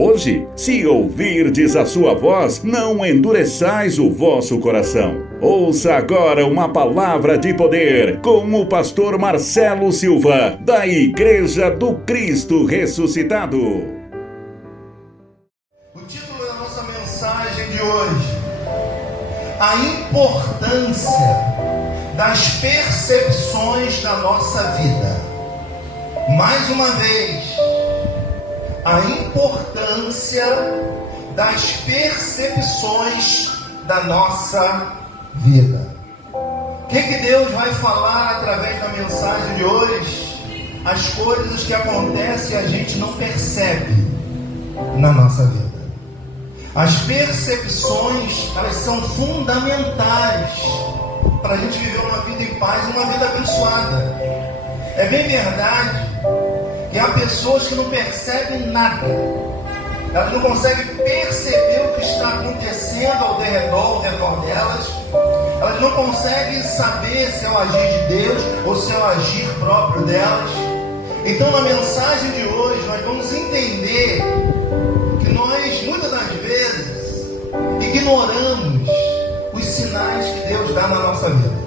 Hoje, se ouvirdes a sua voz, não endureçais o vosso coração. Ouça agora uma palavra de poder com o pastor Marcelo Silva, da Igreja do Cristo Ressuscitado. O título da nossa mensagem de hoje: a importância das percepções da nossa vida. Mais uma vez, a importância das percepções da nossa vida. O que Deus vai falar através da mensagem de hoje? As coisas que acontecem e a gente não percebe na nossa vida. As percepções, elas são fundamentais para a gente viver uma vida em paz e uma vida abençoada. É bem verdade que há pessoas que não percebem nada. Elas não conseguem perceber o que está acontecendo ao redor delas. Elas não conseguem saber se é o agir de Deus ou se é o agir próprio delas. Então, na mensagem de hoje, nós vamos entender que nós, muitas das vezes, ignoramos os sinais que Deus dá na nossa vida.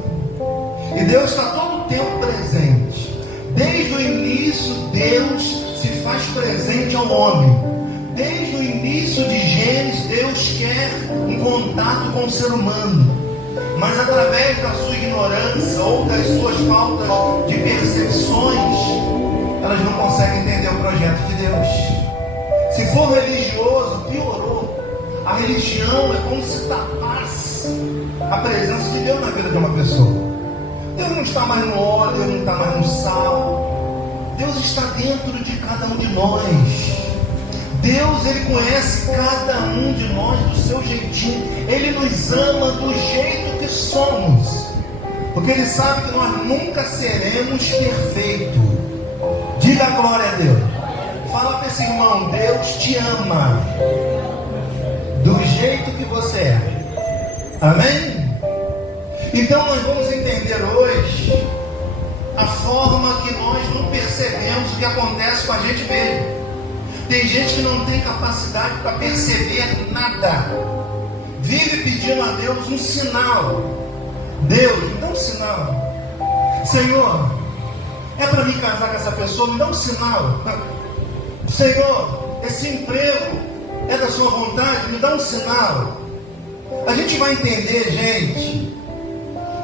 E Deus está todo o tempo presente. Desde o início, Deus se faz presente ao homem. Desde o início de Gênesis, Deus quer um contato com o ser humano. Mas através da sua ignorância ou das suas faltas de percepções, elas não conseguem entender o projeto de Deus. Se for religioso, piorou. A religião é como se tapasse a presença de Deus na vida de uma pessoa. Deus não está mais no óleo, Deus não está mais no sal. Deus está dentro de cada um de nós. Deus, Ele conhece cada um de nós do seu jeitinho. Ele nos ama do jeito que somos, porque Ele sabe que nós nunca seremos perfeitos. Diga glória a Deus. Fala para esse irmão: Deus te ama do jeito que você é. Amém? Então nós vamos entender hoje a forma que nós não percebemos o que acontece com a gente mesmo. Tem gente que não tem capacidade para perceber nada. Vive pedindo a Deus um sinal. Deus, me dá um sinal. Senhor, é para me casar com essa pessoa, me dá um sinal. Senhor, esse emprego é da sua vontade, me dá um sinal. A gente vai entender, gente,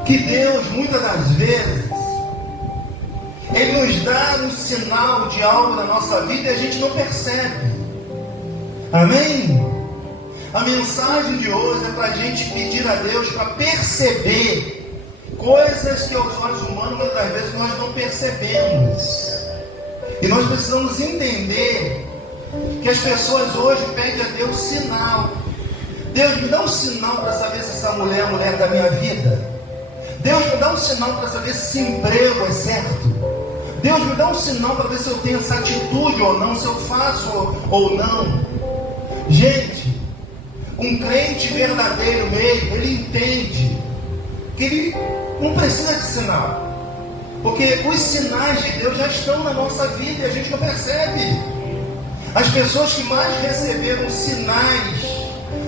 que Deus, muitas das vezes, Ele nos dá um sinal de algo na nossa vida e a gente não percebe. Amém? A mensagem de hoje é para a gente pedir a Deus para perceber coisas que aos olhos humanos, muitas das vezes, nós não percebemos. E nós precisamos entender que as pessoas hoje pedem a Deus sinal. Deus, me dá um sinal para saber se essa mulher é a mulher da minha vida. Deus, me dá um sinal para saber se esse emprego é certo. Deus, me dá um sinal para ver se eu tenho essa atitude ou não, se eu faço ou não. Gente, um crente verdadeiro mesmo, ele entende que ele não precisa de sinal, porque os sinais de Deus já estão na nossa vida e a gente não percebe. As pessoas que mais receberam sinais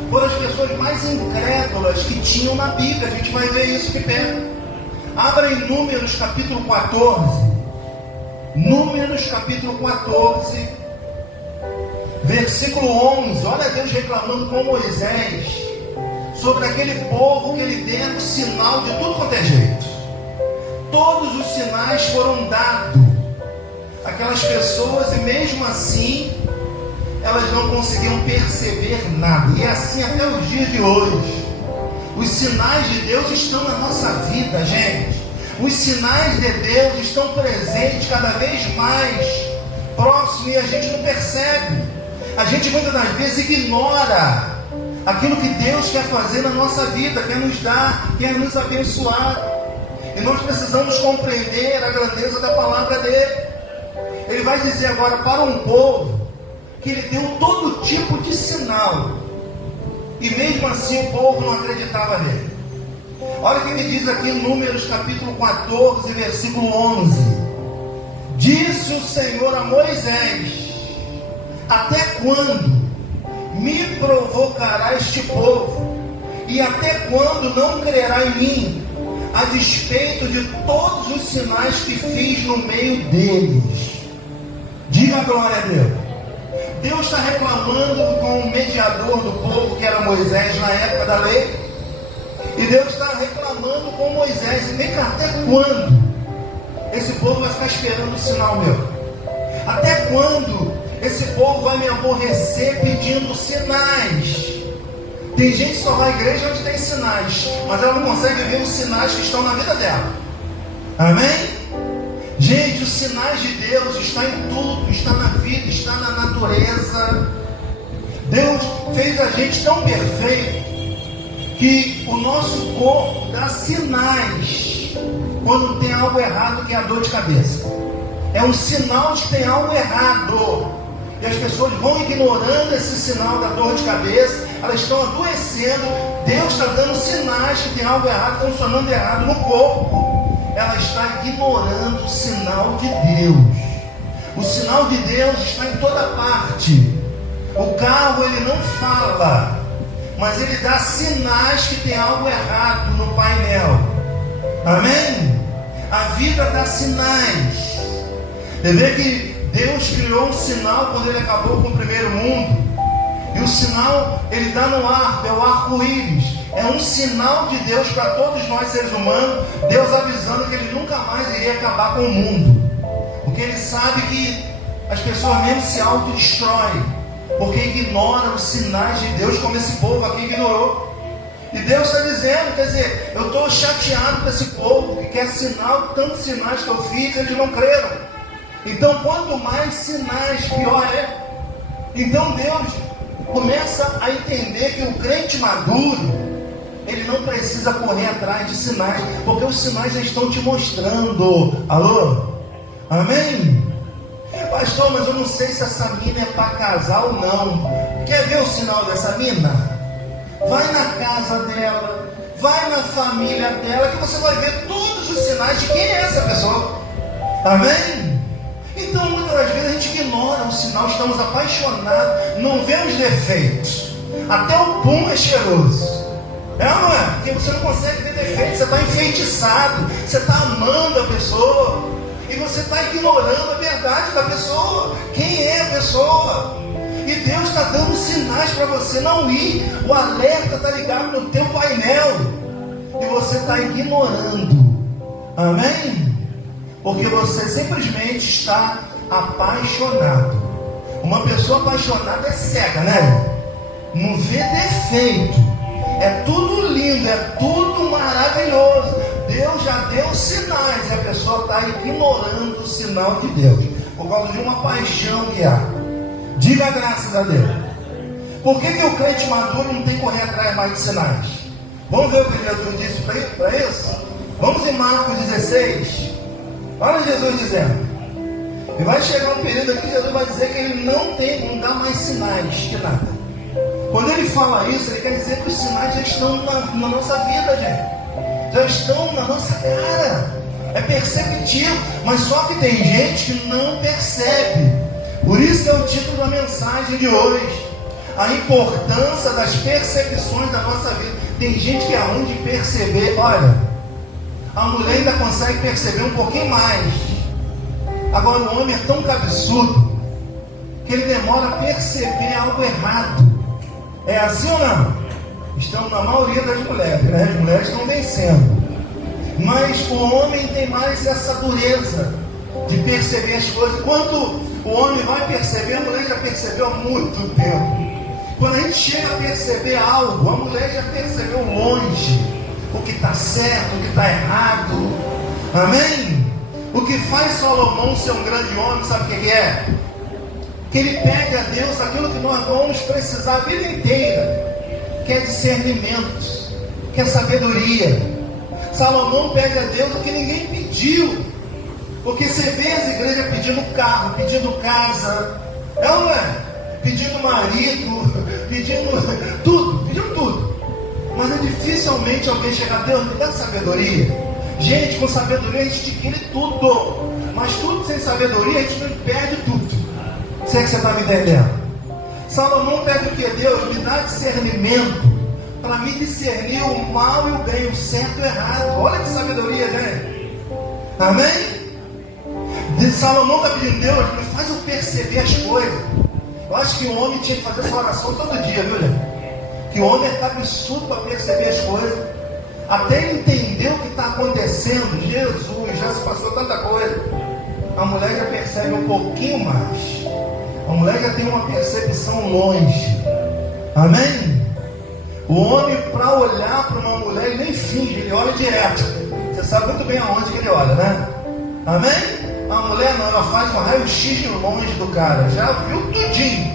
foram as pessoas mais incrédulas que tinham na Bíblia. A gente vai ver isso aqui perto. Abra em Números capítulo 14. Números capítulo 14, versículo 11. Olha Deus reclamando com Moisés sobre aquele povo que ele deu o sinal de tudo quanto é jeito. Todos os sinais foram dados àquelas pessoas e mesmo assim elas não conseguiam perceber nada. E é assim até os dias de hoje. Os sinais de Deus estão na nossa vida, gente. Os sinais de Deus estão presentes cada vez mais próximo e a gente não percebe. A gente muitas das vezes ignora aquilo que Deus quer fazer na nossa vida, quer nos dar, quer nos abençoar. E nós precisamos compreender a grandeza da palavra dele. Ele vai dizer agora para um povo que ele deu todo tipo de sinal, e mesmo assim o povo não acreditava nele. Olha o que ele diz aqui em Números capítulo 14, versículo 11. Disse o Senhor a Moisés: até quando me provocará este povo? E até quando não crerá em mim, a despeito de todos os sinais que fiz no meio deles? Diga a glória a Deus. Deus está reclamando com o mediador do povo, que era Moisés na época da lei. E Deus está reclamando com Moisés. E vem cá, até quando esse povo vai ficar esperando o sinal meu? Até quando esse povo vai me aborrecer pedindo sinais? Tem gente que só vai à igreja onde tem sinais, mas ela não consegue ver os sinais que estão na vida dela. Amém? Gente, os sinais de Deus estão em tudo, está na vida, está na natureza. Deus fez a gente tão perfeito que o nosso corpo dá sinais quando tem algo errado, que é a dor de cabeça. É um sinal de que tem algo errado. E as pessoas vão ignorando esse sinal da dor de cabeça, elas estão adoecendo. Deus está dando sinais que tem algo errado, funcionando errado no corpo. Ela está ignorando o sinal de Deus. O sinal de Deus está em toda parte. O carro, ele não fala, mas ele dá sinais que tem algo errado no painel. Amém? A vida dá sinais. Você vê que Deus criou um sinal quando ele acabou com o primeiro mundo. E o sinal, ele dá no arco, é o arco-íris. É um sinal de Deus para todos nós seres humanos. Deus avisando que ele nunca mais iria acabar com o mundo. Porque ele sabe que as pessoas mesmo se autodestroem, porque ignoram os sinais de Deus, como esse povo aqui ignorou. E Deus está dizendo, quer dizer, eu estou chateado com esse povo que quer sinal, tantos sinais que eu fiz, eles não creram. Então quanto mais sinais, pior é. Então Deus começa a entender que o crente maduro, ele não precisa correr atrás de sinais, porque os sinais já estão te mostrando. Alô? Amém? Pastor, mas eu não sei se essa mina é para casar ou não. Quer ver o sinal dessa mina? Vai na casa dela, vai na família dela, que você vai ver todos os sinais de quem é essa pessoa. Amém? Então muitas das vezes a gente ignora o sinal, estamos apaixonados, não vemos defeitos. Até o pum é cheiroso. É ou não é? Porque você não consegue ver defeitos, você está enfeitiçado, você está amando a pessoa, e você está ignorando a verdade da pessoa. Quem é a pessoa? E Deus está dando sinais para você não ir. O alerta está ligado no teu painel, e você está ignorando. Amém? Porque você simplesmente está apaixonado. Uma pessoa apaixonada é cega, né? Não vê defeito. É tudo lindo, é tudo maravilhoso. Deus já deu sinais e a pessoa está ignorando o sinal de Deus por causa de uma paixão que há. Diga graças a Deus. Por que o crente maduro não tem que correr atrás mais de sinais? Vamos ver o que Jesus disse para isso? Vamos em Marcos 16. Olha Jesus dizendo. E vai chegar um período aqui que Jesus vai dizer que ele não dá mais sinais que nada. Quando ele fala isso, ele quer dizer que os sinais já estão na nossa vida, gente. Já estão na nossa cara. É perceptível. Mas só que tem gente que não percebe. Por isso que é o título da mensagem de hoje. A importância das percepções da nossa vida. Tem gente que é ruim de perceber. Olha, a mulher ainda consegue perceber um pouquinho mais. Agora o homem é tão cabeçudo que ele demora a perceber algo errado. É assim ou não? Estão na maioria das mulheres, né? As mulheres estão vencendo. Mas o homem tem mais essa dureza de perceber as coisas. Quando o homem vai perceber, a mulher já percebeu há muito tempo. Quando a gente chega a perceber algo, a mulher já percebeu longe o que está certo, o que está errado. Amém? O que faz Salomão ser um grande homem, sabe o que é? Que ele pede a Deus aquilo que nós vamos precisar a vida inteira, que é discernimento, que é sabedoria. Salomão pede a Deus o que ninguém pediu, porque você vê as igrejas pedindo carro, pedindo casa, não é? Pedindo marido, pedindo tudo, mas é dificilmente alguém chegar a Deus, me dá sabedoria. Gente, com sabedoria a gente adquire tudo, mas tudo sem sabedoria a gente não perde tudo. Sei que você está me entendendo. Salomão pede o que? Deus, me dá discernimento para me discernir o mal e o bem, o certo e o errado. Olha que sabedoria, gente. Amém? Salomão está pedindo, Deus, me faz eu perceber as coisas. Eu acho que o homem tinha que fazer essa oração todo dia, viu, gente? Que o homem é absurdo para perceber as coisas, até ele entender o que está acontecendo. Jesus, já se passou tanta coisa. A mulher já percebe um pouquinho mais. A mulher já tem uma percepção longe. Amém? O homem, para olhar para uma mulher, ele nem finge, ele olha direto. Você sabe muito bem aonde que ele olha, né? Amém? A mulher não, ela faz um raio-x de longe do cara, já viu tudinho,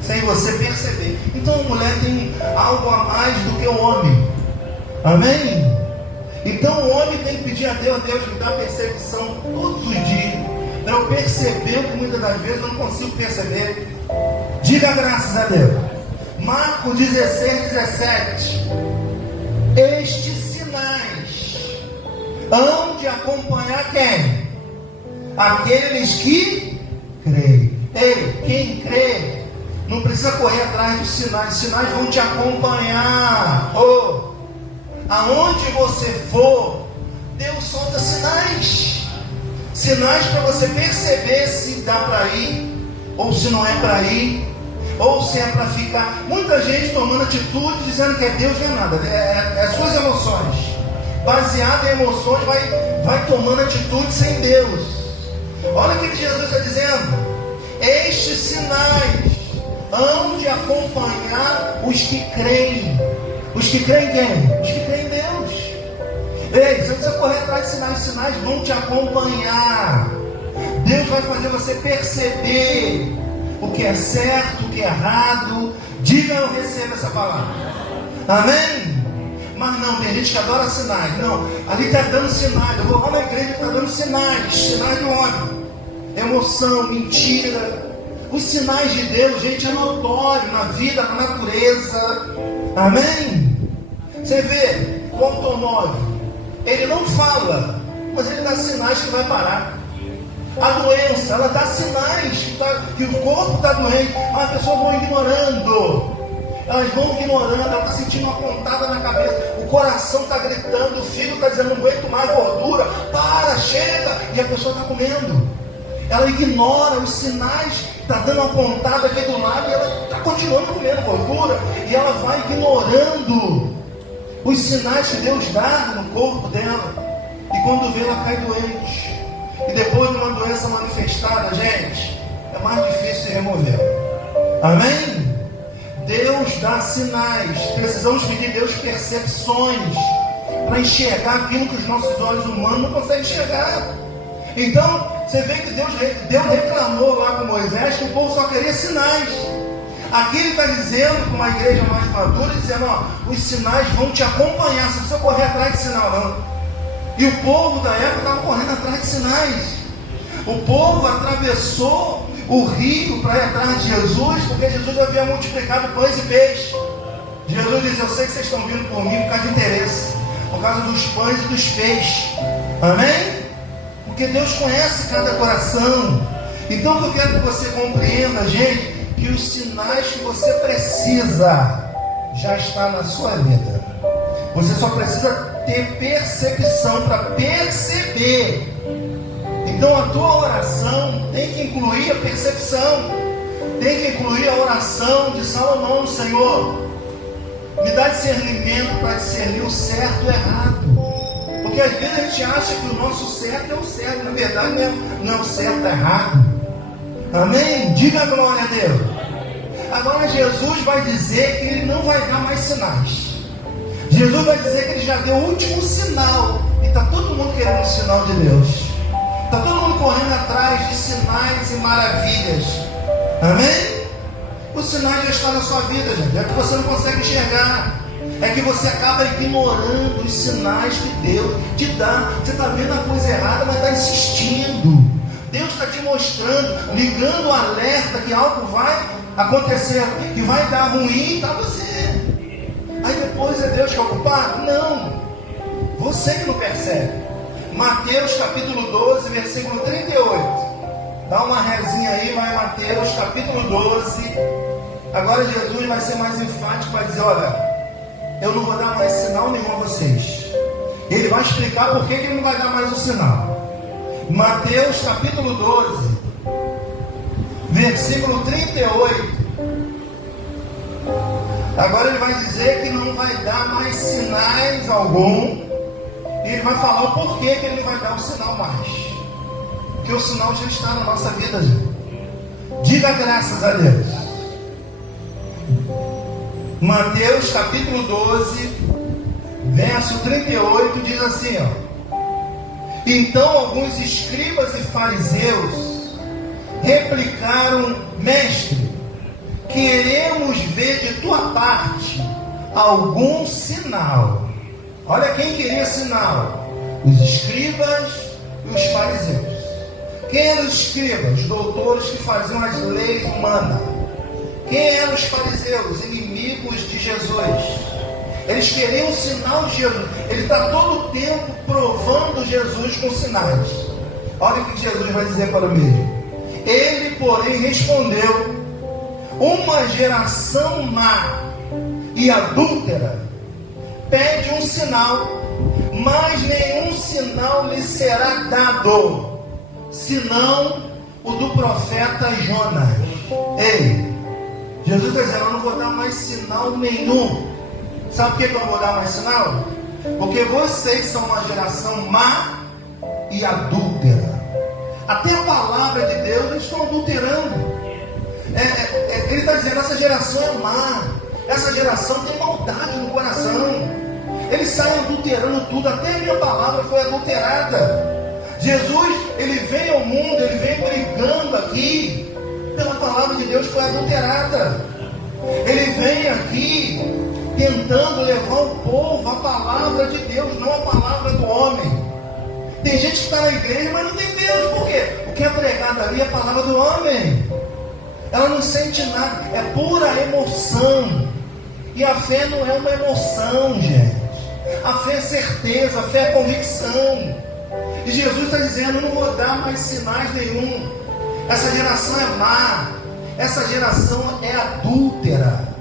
sem você perceber. Então a mulher tem algo a mais do que o homem. Amém? Então o homem tem que pedir a Deus, Deus me dá percepção todos os dias, para eu perceber o que muitas das vezes eu não consigo perceber. Diga graças a Deus. Marcos 16, 17. Estes sinais hão de acompanhar quem? Aqueles que creem. Ei, quem crê não precisa correr atrás dos sinais. Os sinais vão te acompanhar. Oh, aonde você for, Deus solta sinais. Sinais para você perceber se dá para ir, ou se não é para ir, ou se é para ficar. Muita gente tomando atitude, dizendo que é Deus, não é nada. É suas emoções. Baseado em emoções, vai tomando atitude sem Deus. Olha o que Jesus está dizendo. Estes sinais hão de acompanhar os que creem. Os que creem quem? Os que creem em Deus. Ei, você precisa correr atrás de sinais. Os sinais vão te acompanhar. Deus vai fazer você perceber o que é certo, o que é errado. Diga, eu recebo essa palavra. Amém? Mas não, tem gente que adora sinais. Não, ali está dando sinais. Eu vou lá na igreja, está dando sinais. Sinais do homem. Emoção, mentira. Os sinais de Deus, gente, é notório na vida, na natureza. Amém? Você vê, o automóvel, ele não fala, mas ele dá sinais que vai parar. A doença, ela dá sinais que o corpo está doente. As pessoas vão ignorando. Elas vão ignorando, ela está sentindo uma pontada na cabeça. O coração está gritando, o filho está dizendo, não aguento mais gordura. Para, chega. E a pessoa está comendo. Ela ignora os sinais, está dando uma pontada aqui do lado e ela está continuando comendo gordura. E ela vai ignorando os sinais que Deus dá no corpo dela. E quando vê, ela cai doente. E depois de uma doença manifestada, gente, é mais difícil de remover. Amém? Deus dá sinais. Precisamos pedir a Deus percepções para enxergar aquilo que os nossos olhos humanos não conseguem enxergar. Então, você vê que Deus reclamou lá com Moisés que o povo só queria sinais. Aqui ele está dizendo, com uma igreja mais madura, dizendo, ó, os sinais vão te acompanhar, você não precisa correr atrás de sinal não. E o povo da época estava correndo atrás de sinais. O povo atravessou o rio para ir atrás de Jesus, porque Jesus havia multiplicado pães e peixes. Jesus diz, eu sei que vocês estão vindo por mim por causa de interesse, por causa dos pães e dos peixes. Amém? Porque Deus conhece cada coração. Então eu quero que você compreenda, gente, que os sinais que você precisa já está na sua vida. Você só precisa ter percepção para perceber. Então a tua oração tem que incluir a percepção. Tem que incluir a oração de Salomão, Senhor, me dá discernimento para discernir o certo e o errado. Porque às vezes a gente acha que o nosso certo é o certo, na verdade não é o certo, é errado. Amém? Diga a glória a Deus. Agora Jesus vai dizer que ele não vai dar mais sinais. Jesus vai dizer que ele já deu o último sinal. E está todo mundo querendo o sinal de Deus. Está todo mundo correndo atrás de sinais e maravilhas. Amém? O sinal já está na sua vida, gente. É que você não consegue enxergar. É que você acaba ignorando os sinais que Deus te dá. Você está vendo a coisa errada, mas está insistindo. Deus está te mostrando, ligando o alerta que algo vai acontecer, que vai dar ruim para você. Aí depois é Deus que é o culpado? Não. Você que não percebe. Mateus capítulo 12, versículo 38. Dá uma rezinha aí, vai Mateus capítulo 12, Agora Jesus vai ser mais enfático, vai dizer: olha, eu não vou dar mais sinal nenhum a vocês. Ele vai explicar por que ele não vai dar mais o sinal. Mateus capítulo 12, versículo 38. Agora ele vai dizer que não vai dar mais sinais algum. E ele vai falar o porquê que ele não vai dar o sinal mais. Porque o sinal já está na nossa vida, gente. Diga graças a Deus. Mateus capítulo 12, verso 38 diz assim, ó: então alguns escribas e fariseus replicaram: mestre, queremos ver de tua parte algum sinal. Olha quem queria sinal: os escribas e os fariseus. Quem eram os escribas? Os doutores que faziam as leis humanas. Quem eram os fariseus? Inimigos de Jesus. Eles queriam um sinal de Jesus. Ele está todo o tempo provando Jesus com sinais. Olha o que Jesus vai dizer para o mesmo. Ele, porém, respondeu: uma geração má e adúltera pede um sinal, mas nenhum sinal lhe será dado, senão o do profeta Jonas. Ei, Jesus está dizendo: eu não vou dar mais sinal nenhum. Sabe por que eu não vou dar mais sinal? Porque vocês são uma geração má e adúltera. Até a palavra de Deus eles estão adulterando. Ele está dizendo: essa geração é má, essa geração tem maldade no coração. Eles saem adulterando tudo, até a minha palavra foi adulterada. Jesus, ele veio ao mundo, ele veio brigando aqui, pela palavra de Deus foi adulterada. Ele vem aqui tentando levar o povo à palavra de Deus, não à palavra do homem. Tem gente que está na igreja, mas não tem Deus. Por quê? O que é pregado ali é a palavra do homem. Ela não sente nada, é pura emoção. E a fé não é uma emoção, gente. A fé é certeza, a fé é convicção. E Jesus está dizendo: eu não vou dar mais sinais nenhum. Essa geração é má, essa geração é adúltera.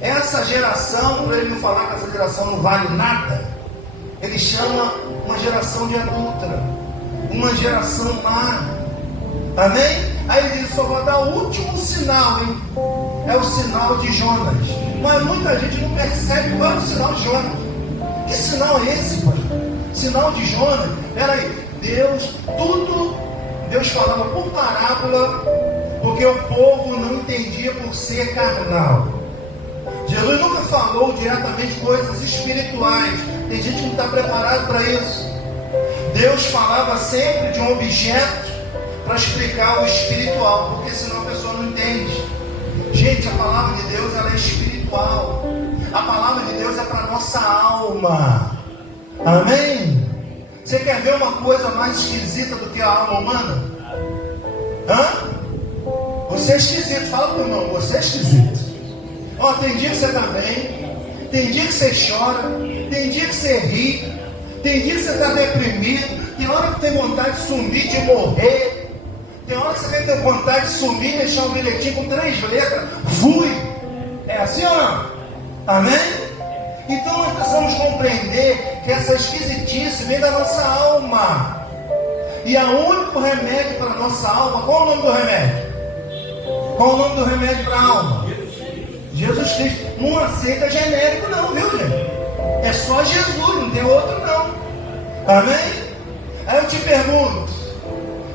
Essa geração, para ele não falar que essa geração não vale nada, ele chama uma geração de adúltera, uma geração má. Amém? Aí ele diz: só vou dar o último sinal, hein? É o sinal de Jonas. Mas muita gente não percebe qual é o sinal de Jonas. Que sinal é esse, pai? Sinal de Jonas? Peraí, Deus falava por parábola, porque o povo não entendia por ser carnal. Jesus nunca falou diretamente coisas espirituais. Tem gente que não está preparado para isso. Deus falava sempre de um objeto para explicar o espiritual, porque senão a pessoa não entende. Gente, a palavra de Deus, ela é espiritual. A palavra de Deus é para a nossa alma. Amém? Você quer ver uma coisa mais esquisita do que a alma humana? Você é esquisito. Fala para o irmão: você é esquisito. Tem dia que você está bem, tem dia que você chora, tem dia que você ri, tem dia que você está deprimido, tem hora que tem vontade de sumir, de morrer, tem hora que você tem vontade de sumir e deixar um bilhetinho com 3 letras, fui. É assim ou não? Amém? Então nós precisamos compreender que essa esquisitice vem da nossa alma. E o único remédio para a nossa alma, qual é o nome do remédio? Qual é o nome do remédio para a alma? Jesus Cristo. Não aceita genérico não, viu, gente? É só Jesus, não tem outro não. Amém? Aí eu te pergunto: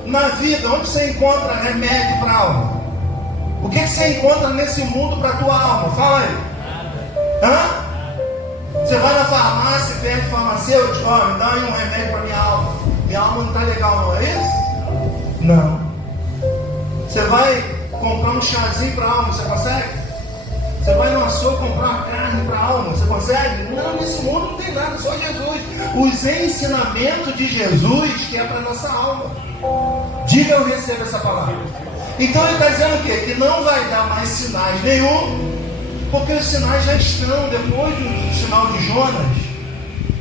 na vida, onde você encontra remédio para a alma? O que você encontra nesse mundo para a tua alma? Fala aí. Você vai na farmácia, pede farmacêutico: me dá aí um remédio para minha alma. Minha alma não está legal, não é isso? Não. Você vai comprar um chazinho para a alma, você consegue? Você vai no açougue comprar uma carne para a alma, você consegue? Não, nesse mundo não tem nada, só Jesus. Os ensinamentos de Jesus que é para a nossa alma. Diga: eu recebo essa palavra. Então ele está dizendo o quê? Que não vai dar mais sinais nenhum, porque os sinais já estão. Depois do sinal de Jonas,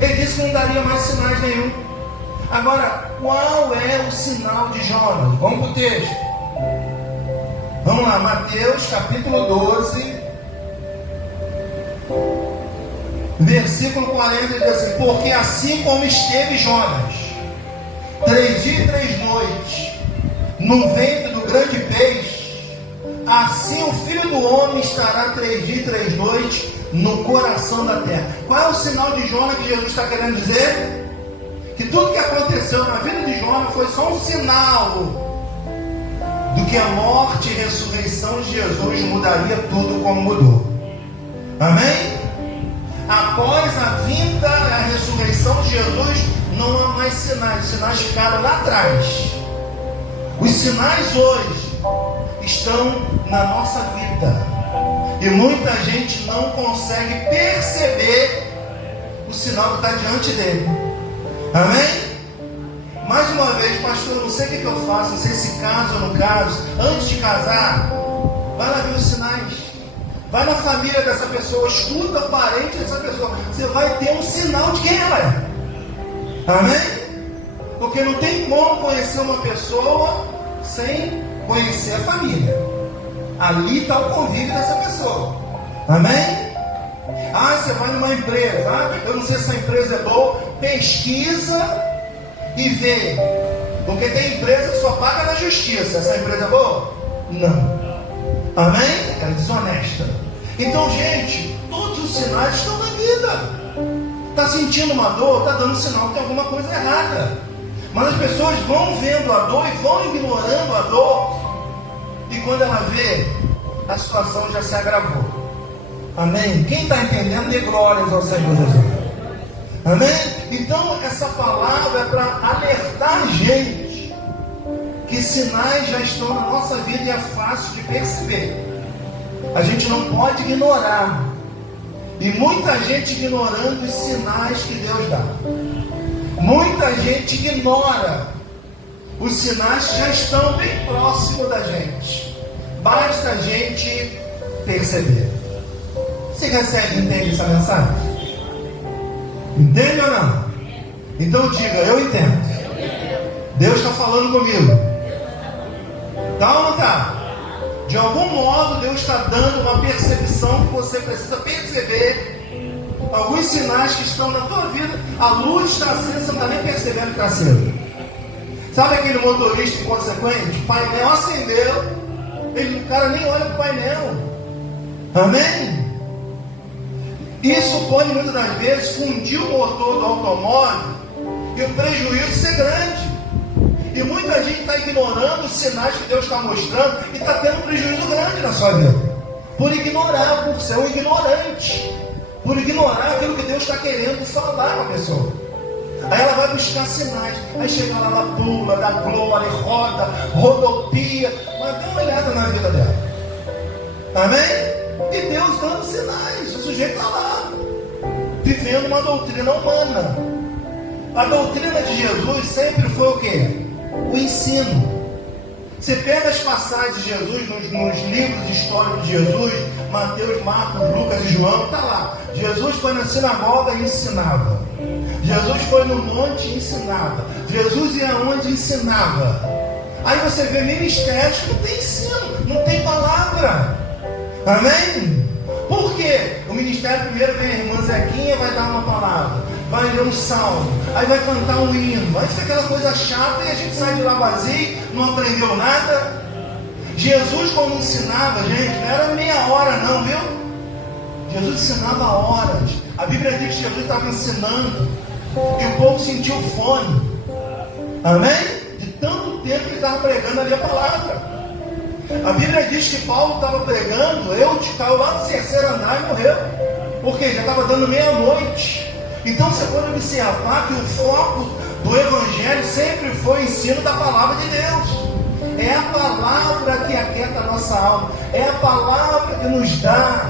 ele disse que não daria mais sinais nenhum. Agora, qual é o sinal de Jonas? Vamos para o texto. Vamos lá, Mateus capítulo 12, versículo 40, diz assim: porque assim como esteve Jonas 3 dias e 3 noites no ventre do grande peixe, assim o Filho do Homem estará 3 dias e 3 noites no coração da terra. Qual é o sinal de Jonas que Jesus está querendo dizer? Que tudo que aconteceu na vida de Jonas foi só um sinal do que a morte e ressurreição de Jesus mudaria tudo como mudou. Amém? Após a vinda, a ressurreição de Jesus, não há mais sinais. Os sinais ficaram lá atrás. Os sinais hoje estão na nossa vida. E muita gente não consegue perceber o sinal que está diante dele. Amém? Mais uma vez, pastor, eu não sei o que eu faço, não sei se caso ou não caso. Antes de casar, vai lá ver os sinais. Vai na família dessa pessoa, escuta o parente dessa pessoa. Você vai ter um sinal de quem ela é. Amém? Porque não tem como conhecer uma pessoa sem conhecer a família. Ali está o convívio dessa pessoa. Amém? Ah, você vai numa empresa. Ah, eu não sei se essa empresa é boa. Pesquisa e vê. Porque tem empresa que só paga na justiça. Essa empresa é boa? Não. Amém? Ela é desonesta. Então, gente, todos os sinais estão na vida. Está sentindo uma dor? Está dando sinal que tem alguma coisa errada. Mas as pessoas vão vendo a dor e vão ignorando a dor. E quando ela vê, a situação já se agravou. Amém? Quem está entendendo, dê glórias ao Senhor Jesus. Amém? Então, essa palavra é para alertar a gente que sinais já estão na nossa vida e é fácil de perceber. A gente não pode ignorar. E muita gente ignorando os sinais que Deus dá. Muita gente ignora os sinais que já estão bem próximos da gente. Basta a gente perceber. Você recebe, entende essa mensagem? Entende ou não? Então diga, eu entendo. Deus está falando comigo. Tá ou não está? De algum modo Deus está dando uma percepção que você precisa perceber. Alguns sinais que estão na tua vida. A luz está acesa, você não está nem percebendo que está acesa. Sabe aquele motorista inconsequente? O painel acendeu, o cara nem olha para o painel. Amém? Isso pode muitas das vezes fundir o motor do automóvel e o prejuízo ser grande. E muita gente está ignorando os sinais que Deus está mostrando e está tendo um prejuízo grande na sua vida. Por ignorar, por ser um ignorante. Por ignorar aquilo que Deus está querendo falar com a pessoa. Aí ela vai buscar sinais. Aí chega lá, ela pula, dá glória, roda, rodopia. Mas dá uma olhada na vida dela. Amém? E Deus dando sinais. O sujeito está lá, vivendo uma doutrina humana. A doutrina de Jesus sempre foi o quê? O ensino. Você pega as passagens de Jesus nos livros de história de Jesus, Mateus, Marcos, Lucas e João, está lá. Jesus foi na sinagoga e ensinava. Jesus foi no monte e ensinava. Jesus ia onde ensinava. Aí você vê ministérios que não tem ensino, não tem palavra. Amém? Por quê? O ministério primeiro vem a irmã Zequinha, vai dar uma palavra, vai ler um salmo, aí vai cantar um hino, aí fica aquela coisa chata e a gente sai de lá vazio, não aprendeu nada. Jesus, quando ensinava, gente, não era meia hora não, viu? Jesus ensinava horas. A Bíblia diz que Jesus estava ensinando e o povo sentiu fome. Amém? De tanto tempo que ele estava pregando ali a palavra. A Bíblia diz que Paulo estava pregando, caiu lá no terceiro andar e morreu, porque já estava dando meia-noite. Então você pode observar que o foco do Evangelho sempre foi o ensino da palavra de Deus. É a palavra que aquieta a nossa alma, é a palavra que nos dá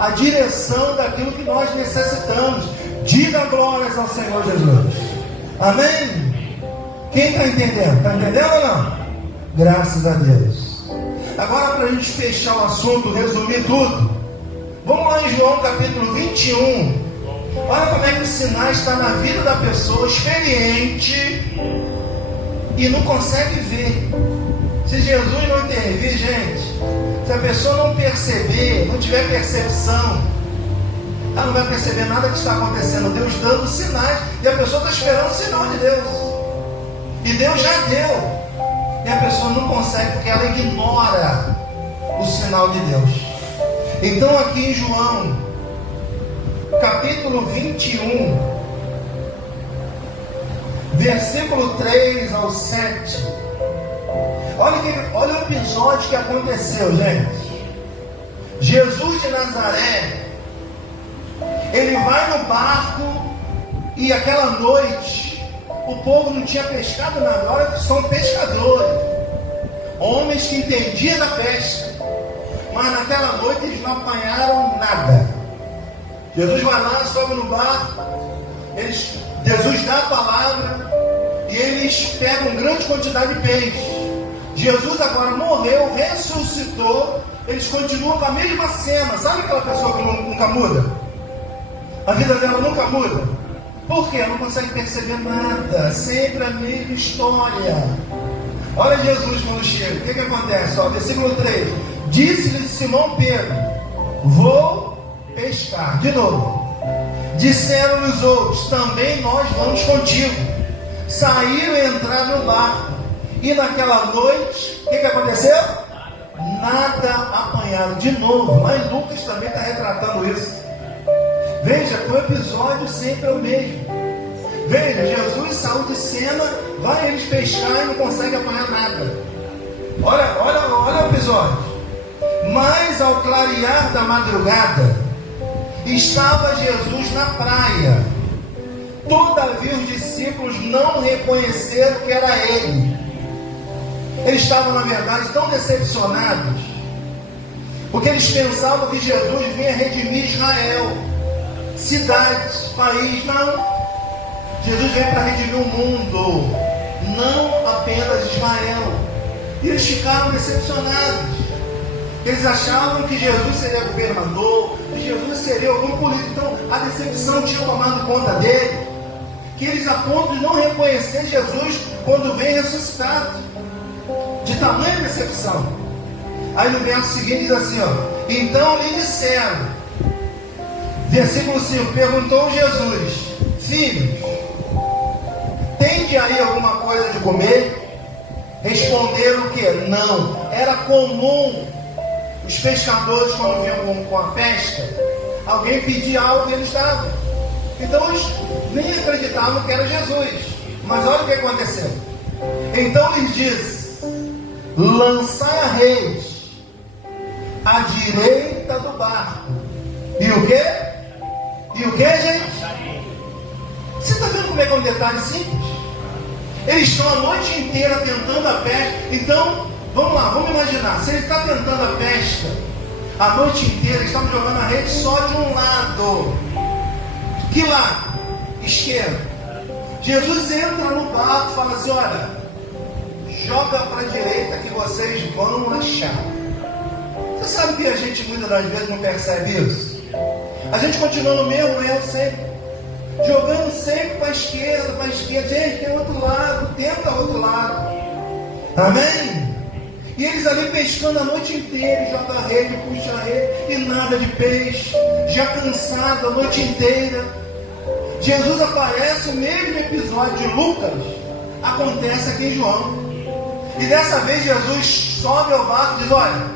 a direção daquilo que nós necessitamos. Diga glórias ao Senhor Jesus. Amém? Quem está entendendo? Está entendendo ou não? Graças a Deus. Agora, para a gente fechar o assunto, resumir tudo, vamos lá em João capítulo 21. Olha como é que o sinal está na vida da pessoa experiente e não consegue ver. Se Jesus não intervir, gente, se a pessoa não perceber, não tiver percepção, ela não vai perceber nada que está acontecendo. Deus dando sinais, e a pessoa está esperando o sinal de Deus, e Deus já deu, e a pessoa não consegue porque ela ignora o sinal de Deus. Então aqui em João capítulo 21, versículo 3 ao 7, olha o episódio que aconteceu, gente. Jesus de Nazaré, ele vai no barco, e aquela noite o povo não tinha pescado nada. Olha que são pescadores, homens que entendiam da pesca, mas naquela noite eles não apanharam nada. Jesus vai lá, sobe no barco, Jesus dá a palavra, e eles pegam grande quantidade de peixe. Jesus agora morreu, ressuscitou, eles continuam com a mesma cena. Sabe aquela pessoa que nunca muda? A vida dela nunca muda. Por quê? Não consegue perceber nada, sempre a mesma história. Olha Jesus quando chega, o que acontece? Versículo 3: disse-lhe Simão Pedro: vou pescar. De novo, disseram os outros: também nós vamos contigo. Saíram e entraram no barco, e naquela noite, o que aconteceu? Nada apanharam. De novo, mas Lucas também está retratando isso. Veja, o episódio sempre é o mesmo. Veja, Jesus saiu de cena, vai eles pescar e não consegue apanhar nada. Olha o episódio. Mas ao clarear da madrugada, estava Jesus na praia. Todavia os discípulos não reconheceram que era ele. Eles estavam, na verdade, tão decepcionados, porque eles pensavam que Jesus vinha redimir Israel, cidades, país. Não, Jesus veio para redimir o mundo, não apenas Israel. E eles ficaram decepcionados. Eles achavam que Jesus seria governador, que Jesus seria algum político. Então a decepção tinha tomado conta dele, que eles a ponto de não reconhecer Jesus quando vem ressuscitado. De tamanha decepção. Aí no verso seguinte diz assim, então lhe disseram, versículo 5, perguntou Jesus: filhos, tende aí alguma coisa de comer? Responderam o que? Não. Era comum os pescadores, quando vinham com a pesca, alguém pedia algo e eles davam. Então eles nem acreditavam que era Jesus. Mas olha o que aconteceu. Então lhes disse: lançai a rede à direita do barco. E o quê? E o quê, gente? Você está vendo como é que é um detalhe simples? Eles estão a noite inteira tentando a pesca. Então, vamos lá, vamos imaginar. Se ele está tentando a pesca a noite inteira, eles estão jogando a rede só de um lado. Que lado? Esquerdo. Jesus entra no barco e fala assim: olha, joga para a direita que vocês vão achar. Você sabe que a gente muitas das vezes não percebe isso? A gente continua no mesmo erro sempre, jogando sempre para a esquerda, gente, tem outro lado, tenta outro lado. Amém? E eles ali pescando a noite inteira, joga a rede, puxa a rede, e nada de peixe, já cansado a noite inteira. Jesus aparece, o mesmo episódio de Lucas acontece aqui em João. E dessa vez Jesus sobe ao barco e diz: olha,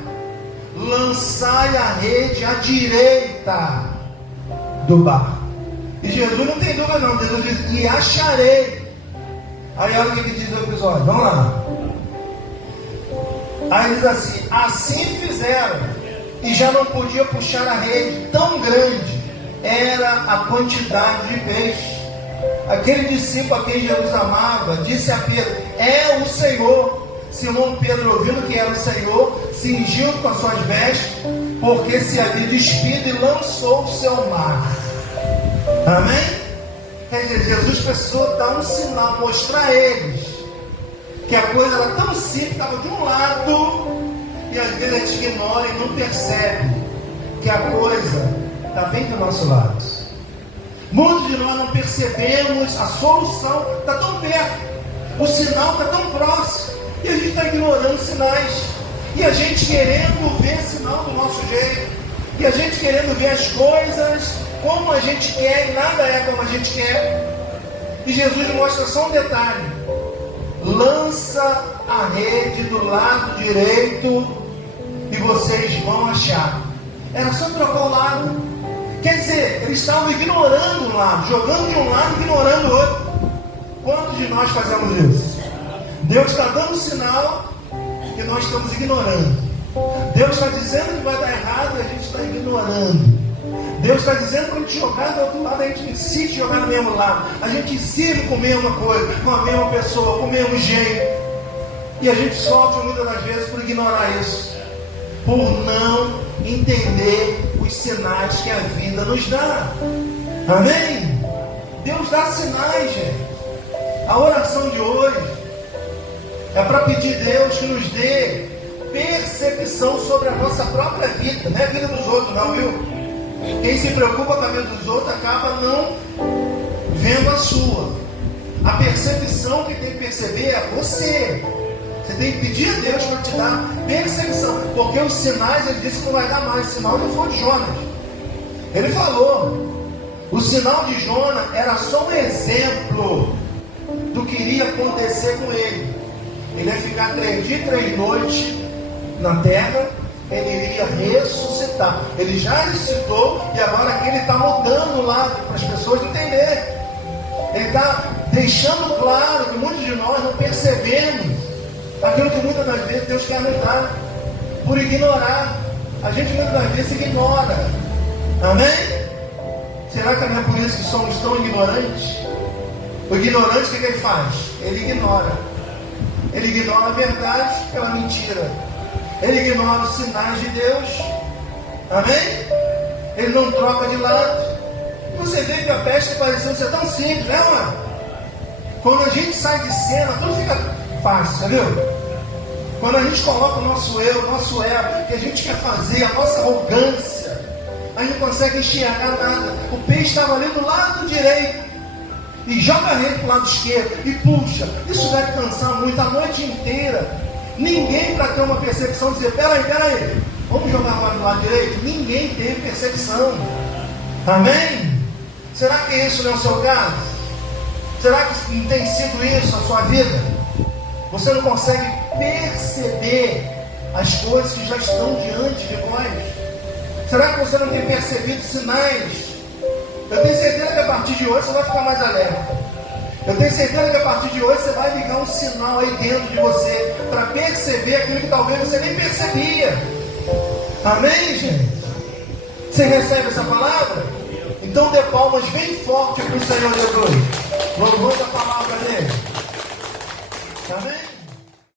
lançai a rede à direita do barco. E Jesus não tem dúvida não, Jesus diz: e acharei. Aí olha o que diz o episódio, vamos lá. Aí diz assim: assim fizeram, e já não podia puxar a rede, tão grande era a quantidade de peixe. Aquele discípulo a quem Jesus amava disse a Pedro: é o Senhor. Simão Pedro, ouvindo que era o Senhor, cingiu com as suas vestes, porque se havia despido, e lançou-se ao mar. Amém? Quer dizer, Jesus precisou dar um sinal, mostrar a eles que a coisa era tão simples, estava de um lado, e às vezes a gente ignora e não percebe que a coisa está bem do nosso lado. Muitos de nós não percebemos, a solução está tão perto, o sinal está tão próximo, E a gente está ignorando sinais. E a gente querendo ver sinal do nosso jeito. E a gente querendo ver as coisas como a gente quer, e nada é como a gente quer. E Jesus mostra só um detalhe: lança a rede do lado direito e vocês vão achar. Era só trocar o lado. Quer dizer, eles estavam ignorando um lado, jogando de um lado, ignorando o outro. Quantos de nós fazemos isso? Deus está dando sinal que nós estamos ignorando. Deus está dizendo que vai dar errado e a gente está ignorando. Deus está dizendo que a gente jogar do outro lado, a gente insiste em jogar do mesmo lado. A gente insiste com a mesma coisa, com a mesma pessoa, com o mesmo jeito. E a gente sofre muitas das vezes por ignorar isso, por não entender os sinais que a vida nos dá. Amém? Deus dá sinais, gente. A oração de hoje é para pedir a Deus que nos dê percepção sobre a nossa própria vida. Não é a vida dos outros não, viu? Quem se preocupa com a vida dos outros acaba não vendo a sua. A percepção que tem que perceber é você. Você tem que pedir a Deus para te dar percepção. Porque os sinais, ele disse que não vai dar mais. O sinal não foi de Jonas. Ele falou. O sinal de Jonas era só um exemplo do que iria acontecer com ele. Ele ia ficar 3 dias e 3 noites na terra. Ele iria ressuscitar. Ele já ressuscitou e agora aqui ele está mudando lá para as pessoas entenderem. Ele está deixando claro que muitos de nós não percebemos aquilo que muitas das vezes Deus quer nos dar, por ignorar. A gente muitas das vezes ignora. Amém? Será que não é por isso que somos tão ignorantes? O ignorante, o que ele faz? Ele ignora. Ele ignora a verdade pela mentira. Ele ignora os sinais de Deus. Amém? Ele não troca de lado. Você vê que a peste pareceu ser tão simples, né, mano? Quando a gente sai de cena, tudo fica fácil, viu? Quando a gente coloca o nosso eu, o nosso ego, que a gente quer fazer, a nossa arrogância, a gente não consegue enxergar nada. O peixe estava ali do lado direito e joga a rede para o lado esquerdo e puxa. Isso deve cansar muito a noite inteira. Ninguém para ter uma percepção de dizer, peraí, vamos jogar do lado direito? Ninguém teve percepção. Amém? Será que isso não é o seu caso? Será que não tem sido isso a sua vida? Você não consegue perceber as coisas que já estão diante de nós? Será que você não tem percebido sinais? Eu tenho certeza que a partir de hoje você vai ficar mais alerta. Eu tenho certeza que a partir de hoje você vai ligar um sinal aí dentro de você para perceber aquilo que talvez você nem percebia. Amém, gente? Você recebe essa palavra? Então dê palmas bem forte para o Senhor Jesus. Louvando a palavra dele.